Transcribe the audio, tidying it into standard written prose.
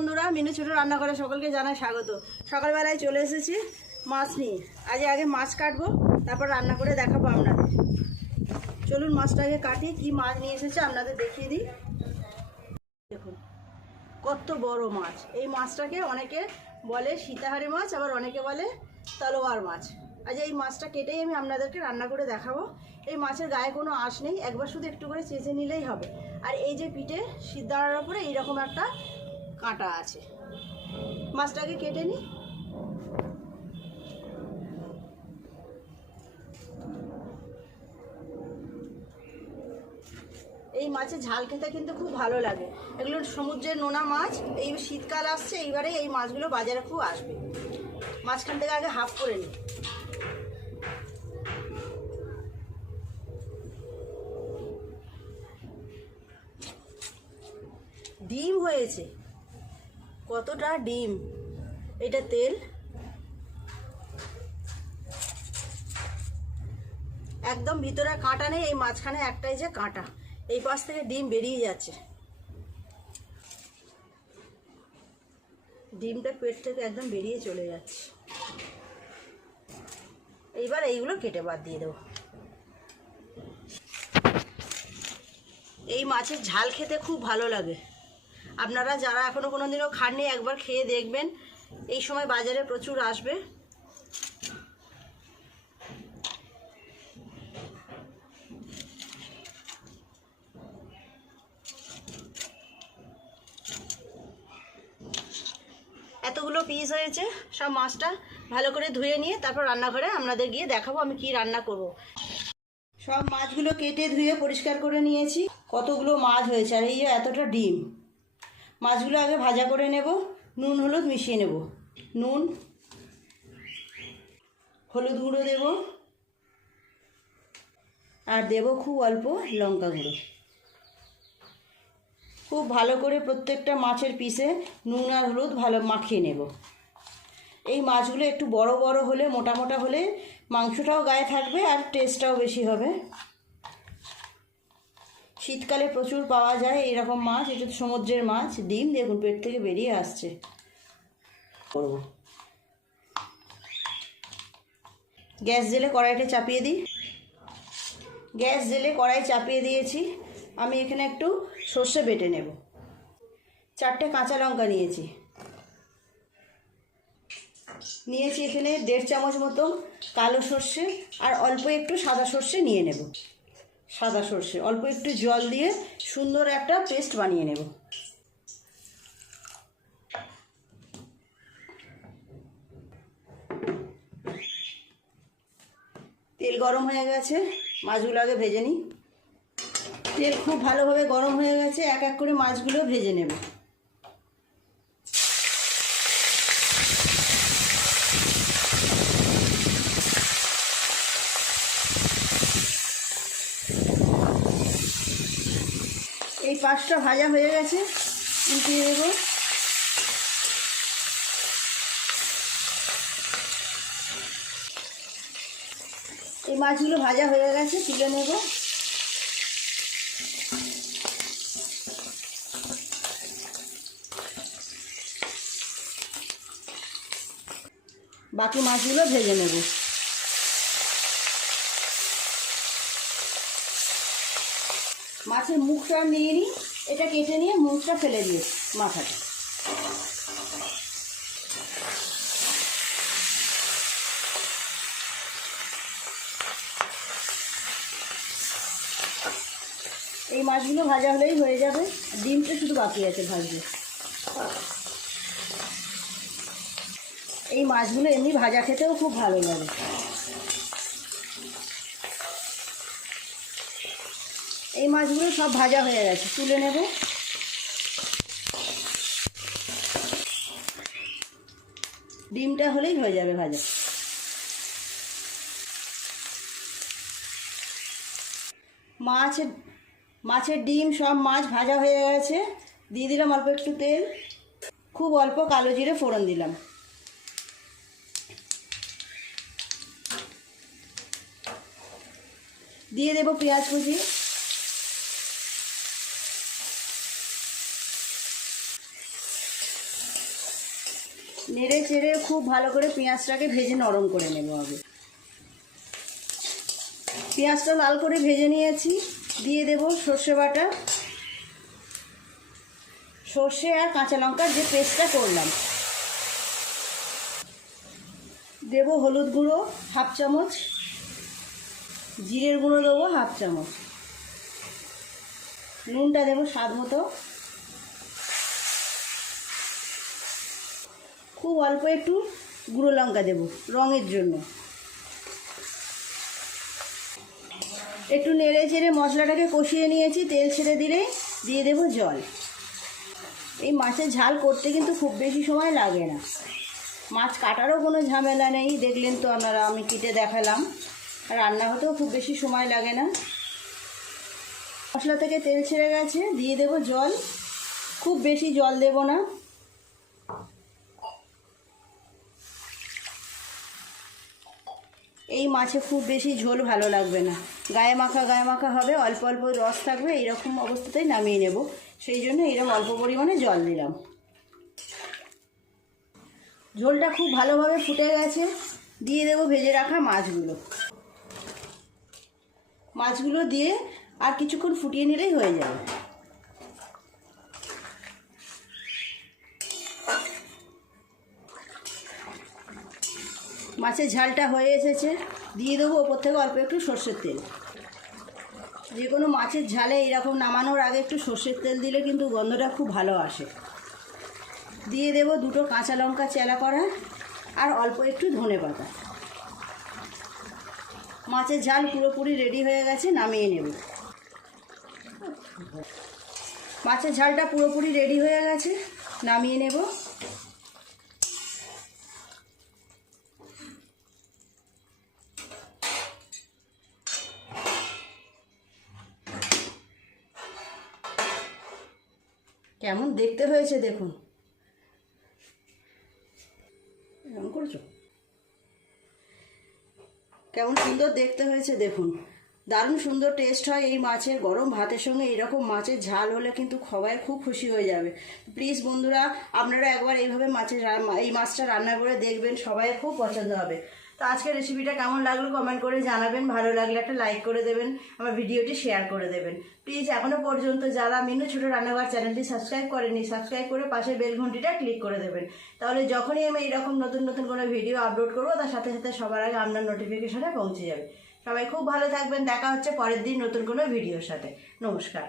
বন্ধুরা, মিনু ছোট রান্না করে সকলকে জানাই স্বাগত। সকালবেলায় চলে এসেছি মাছ নিয়ে। আগে মাছ কাটবো, তারপর রান্না করে দেখাবো আপনাদের। চলুন মাছটাকে কাটি। কি মাছ নিয়ে এসেছে আপনাদের দেখিয়ে দিই। দেখুন কত বড় মাছ। এই মাছটাকে অনেকে বলে সীতাহারি মাছ, আবার অনেকে বলে তলোয়ার মাছ। এই মাছটা কেটেই আমি আপনাদেরকে রান্না করে দেখাবো। এই মাছের গায়ে কোনো আঁশ নেই, একবার শুধু একটু করে চেঁচে নিলেই হবে। আর এই যে পিঠে সিদ্ধার উপরে এইরকম একটা কাঁটা আছে। মাছটাকে কেটে নিই। এই মাছের ঝাল খেতে কিন্তু খুব ভালো লাগে। এগুলো সমুদ্রের নোনা মাছ। এই শীতকাল আসছে, এইবারে এই মাছগুলো বাজারে খুব আসবে। মাঝখান থেকে আগে হাফ করে নিই। ডিম হয়েছে, কতটা ডিম। এটা তেল, একদম ভিতরে কাঁটা নেই। এই মাঝখানে একটাই যে কাঁটা, এই পাশ থেকে ডিম বেরিয়ে যাচ্ছে। ডিমটা পেট থেকে একদম বেরিয়ে চলে যাচ্ছে। এইবার এইগুলো কেটে বাদ দিয়ে দেবো। এই মাছের ঝাল খেতে খুব ভালো লাগে। আপনারা যারা এখনো কোনোদিনও খাননি, একবার খেয়ে দেখবেন। এই সময় বাজারে প্রচুর আসবে। এতগুলো পিস হয়েছে। সব মাছটা ভালো করে ধুয়ে নিয়ে তারপর রান্নাঘরে আপনাদের গিয়ে দেখাবো আমি কি রান্না করব। সব মাছগুলো কেটে ধুয়ে পরিষ্কার করে নিয়েছি। কতগুলো মাছ হয়েছে, আর এই যে এতটা ডিম। মাছগুলো আগে ভাজা করে নেব, নুন হলুদ মিশিয়ে নেব। নুন, হলুদ গুঁড়ো দেব, আর দেব খুব অল্প লঙ্কা গুঁড়ো। খুব ভালো করে প্রত্যেকটা মাছের পিসে নুন আর হলুদ ভালো মাখিয়ে নেব। এই মাছগুলো একটু বড় বড় হলে, মোটা মোটা হলে মাংসটাও গায়ে থাকবে আর টেস্টটাও বেশি হবে। শীতকালে প্রচুর পাওয়া যায় এইরকম মাছ। এটা তো সমুদ্রের মাছ। ডিম দেখুন পেট থেকে বেরিয়ে আসছে। করব, গ্যাস জেলে কড়াইটা চাপিয়ে দিই। গ্যাস জেলে কড়াই চাপিয়ে দিয়েছি। আমি এখানে একটু সর্ষে বেটে নেব। 4টে কাঁচা লঙ্কা নিয়েছি। এখানে 1.5 চামচ মতো কালো সর্ষে, আর অল্প একটু সাদা সর্ষে নিয়ে নেব। সাদা সর্ষে অল্প একটু জল দিয়ে সুন্দর একটা পেস্ট বানিয়ে নেব। তেল গরম হয়ে গেছে, মাছগুলো আগে ভেজে নিই। তেল খুব ভালোভাবে গরম হয়ে গেছে, এক এক করে মাছগুলো ভেজে নেব। এই পাঁচটা ভাজা হয়ে গেছে, উল্টিয়ে দেব। এই মাছগুলো ভাজা হয়ে গেছে, তুলে নেব। বাকি মাছগুলো ভেজে নেব। মাছের মুখটা নিয়ে নিই, এটা কেটে নিয়ে মুখটা ফেলে দিয়ে মাথাটা। এই মাছগুলো ভাজা হলেই হয়ে যাবে। ডিমটা শুধু বাকি আছে ভাজবে। এই মাছগুলো এমনি ভাজা খেতেও খুব ভালো লাগে। এই মাছগুলো সব ভাজা হয়ে গেছে, তুলে নেব। ডিমটা হলেই হয়ে যাবে ভাজা। মাছের ডিম সব মাছ ভাজা হয়ে গেছে। দিয়ে দিলাম অল্প একটু তেল, খুব অল্প কালো জিরে ফোড়ন দিলাম। দিয়ে দেব পেঁয়াজ কুচি। নেড়ে চেড়ে খুব ভালো করে পেঁয়াজটাকে ভেজে নরম করে নেব আগে। পেঁয়াজটা লাল করে ভেজে নিয়েছি, দিয়ে দেব সর্ষে বাটা, সর্ষে আর কাঁচা লঙ্কার যে পেস্টটা করলাম। দেব হলুদ গুঁড়ো 1/2 চামচ, জিরের গুঁড়ো দেবো 1/2 চামচ, নুনটা দেবো স্বাদ মতো, খুব অল্প একটু গুঁড়ো লঙ্কা দেব রঙের জন্য। একটু নেড়ে চেড়ে মশলাটাকে কষিয়ে নিয়েছি, তেল ছেড়ে দিলেই দিয়ে দেব জল। এই মাছের ঝাল করতে কিন্তু খুব বেশি সময় লাগে না, মাছ কাটারও কোনো ঝামেলা নেই, দেখলেন তো আপনারা, আমি কেটে দেখালাম। রান্না হতেও খুব বেশি সময় লাগে না। মশলা থেকে তেল ছেড়ে গেছে, দিয়ে দেব জল, খুব বেশি জল দেব না। এই মাছে খুব বেশি ঝোল ভালো লাগবে না, গায়ে মাখা হবে, অল্প অল্প রস থাকবে, এইরকম অবস্থাতেই নামিয়ে নেব। সেই জন্য এরকম অল্প পরিমাণে জল দিলাম। ঝোলটা খুব ভালোভাবে ফুটে গেছে, দিয়ে দেব ভেজে রাখা মাছগুলো। মাছগুলো দিয়ে আর কিছুক্ষণ ফুটিয়ে নিলেই হয়ে যাবে। মাছের ঝালটা হয়ে এসেছে, দিয়ে দেবো ওপর থেকে অল্প একটু সর্ষের তেল। যে কোনো মাছের ঝালে এরকম নামানোর আগে একটু সর্ষের তেল দিলে কিন্তু গন্ধটা খুব ভালো আসে। দিয়ে দেব 2টো কাঁচা লঙ্কা চেরা করা আর অল্প একটু ধনেপাতা। মাছের ঝাল পুরোপুরি রেডি হয়ে গেছে, নামিয়ে নেব। মাছের ঝালটা পুরোপুরি রেডি হয়ে গেছে, নামিয়ে নেব। কেমন দেখতে হয়েছে দেখুন, এরকম করেছো, কেমন সুন্দর দেখতে হয়েছে দেখুন। দারুণ সুন্দর টেস্ট হয় এই মাছের। গরম ভাতের সঙ্গে এরকম মাছের ঝাল হলে কিন্তু সবাই খুব খুশি হয়ে যাবে। প্লিজ বন্ধুরা, আপনারা একবার এইভাবে এই মাছটা রান্না করে দেখবেন, সবাই খুব পছন্দ হবে। তো আজকের রেসিপিটা কেমন লাগলো কমেন্ট করে জানাবেন, ভালো লাগলে একটা লাইক করে দেবেন, আমার ভিডিওটি শেয়ার করে দেবেন। প্লিজ এখনও পর্যন্ত যারা মিনু ছোটো রান্নাঘর চ্যানেলটি সাবস্ক্রাইব করেনি, সাবস্ক্রাইব করে পাশের বেল ঘন্টিটা ক্লিক করে দেবেন। তাহলে যখনই আমি এরকম নতুন নতুন কোনো ভিডিও আপলোড করবো, তার সাথে সাথে সবার আগে আপনার নোটিফিকেশনে পৌঁছে যাবে। সবাই খুব ভালো থাকবেন, দেখা হচ্ছে পরের দিন নতুন কোনো ভিডিওর সাথে। নমস্কার।